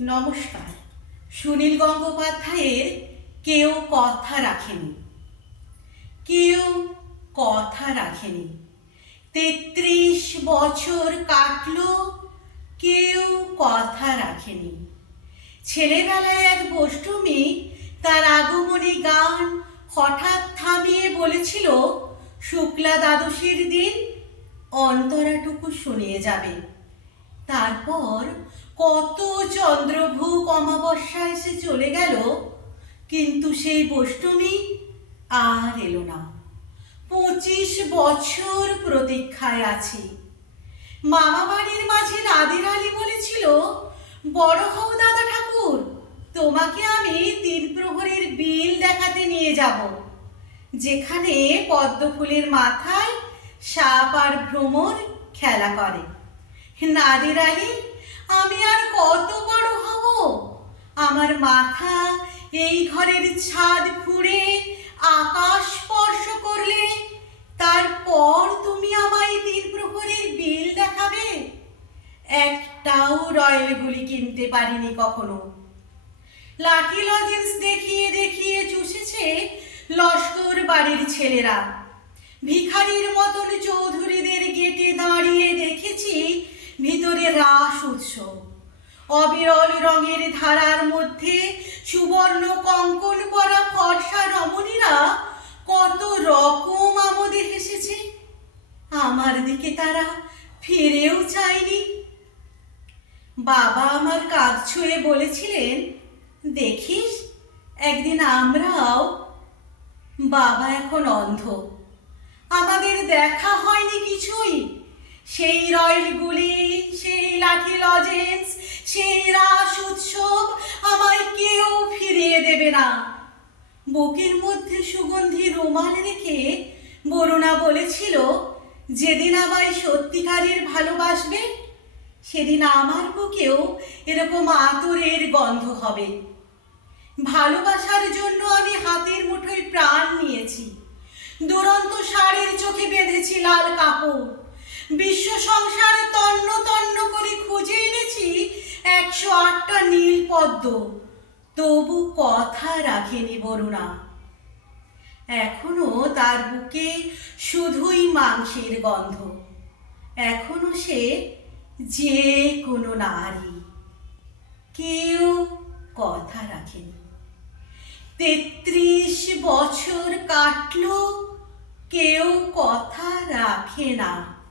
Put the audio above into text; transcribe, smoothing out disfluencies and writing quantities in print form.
নমস্কার। সুনীল গঙ্গোপাধ্যায়ের কেউ কথা রাখেনি। কেউ কথা রাখেনি। ৩৩ বছর কাটলো, কেউ কথা রাখেনি। ছেলেবেলায় এক বষ্টমী তার আগমনী গান হঠাৎ থামিয়ে বলেছিল, শুক্লা দ্বাদশীর দিন অন্তরাটুকু শুনিয়ে যাবে। তারপর কত চন্দ্রভুক অমাবস্যা এসে চলে গেল, কিন্তু সেই বষ্টমী আর এলো না। ২৫ বছর প্রতীক্ষায় আছি। মামা বাড়ির মাঝে নাদির আলী বলেছিল, বড় হও দাদা ঠাকুর, তোমাকে আমি ৩ প্রহরের বিল দেখাতে নিয়ে যাব, যেখানে পদ্ম ফুলের মাথায় সাপ আর ভ্রমর খেলা করে। নাদির আলী, আমি আর কত বড় হব? আমার মাথা এই ঘরের ছাদ ফুঁড়ে আকাশ স্পর্শ করলে তারপর তুমি আমায় ৩ প্রহরের বিল দেখাবে? একটাও রয়্যাল গুলি কিনতে পারিনি কখনো। লাঠি লজেন্স দেখিয়ে দেখিয়ে চুষেছে লস্কর বাড়ির ছেলেরা। ভিখারির মতন চৌধুরীদের গেটে দাঁড়িয়ে দেখেছি ভিতরে রাস উৎসব। অবিরল রঙের ধারার মধ্যে সুবর্ণ কঙ্কন পরা ফর্সা রমণীরা কত রকম আমোদে হেসেছে। আমার দিকে তারা ফিরেও চায়নি। বাবা আমার কাঁধ ছুঁয়ে বলেছিলেন, দেখিস একদিন আমরাও। বাবা এখন অন্ধ। আমাদের দেখা হয়নি কিছুই। সেই রয়্যালগুলি, সেই লাঠি লজেন্স, সেই রাস উৎসব আমায় কেউ ফিরিয়ে দেবে না। বুকের মধ্যে সুগন্ধি রুমাল রেখে বরুণা বলেছিল, যেদিন আমায় সত্যিকারের ভালোবাসবে সেদিন আমার বুকেও এরকম আতরের গন্ধ হবে। ভালোবাসার জন্য আমি হাতের মুঠোয় প্রাণ নিয়েছি। দুরন্ত ষাঁড়ের চোখে বেঁধেছি লাল কাপড়। বিশ্ব সংসার তন্ন তন্ন করে খুঁজে এনেছি ১০৮টা নীল পদ্ম, তবু কথা রাখেনি বরুণা। এখনো তার বুকে শুধুই মাংসের গন্ধ। এখনো সে যে কোনো নারী। কেউ কথা রাখেনি। ৩৩ বছর কাটলো, কেউ কথা রাখে না।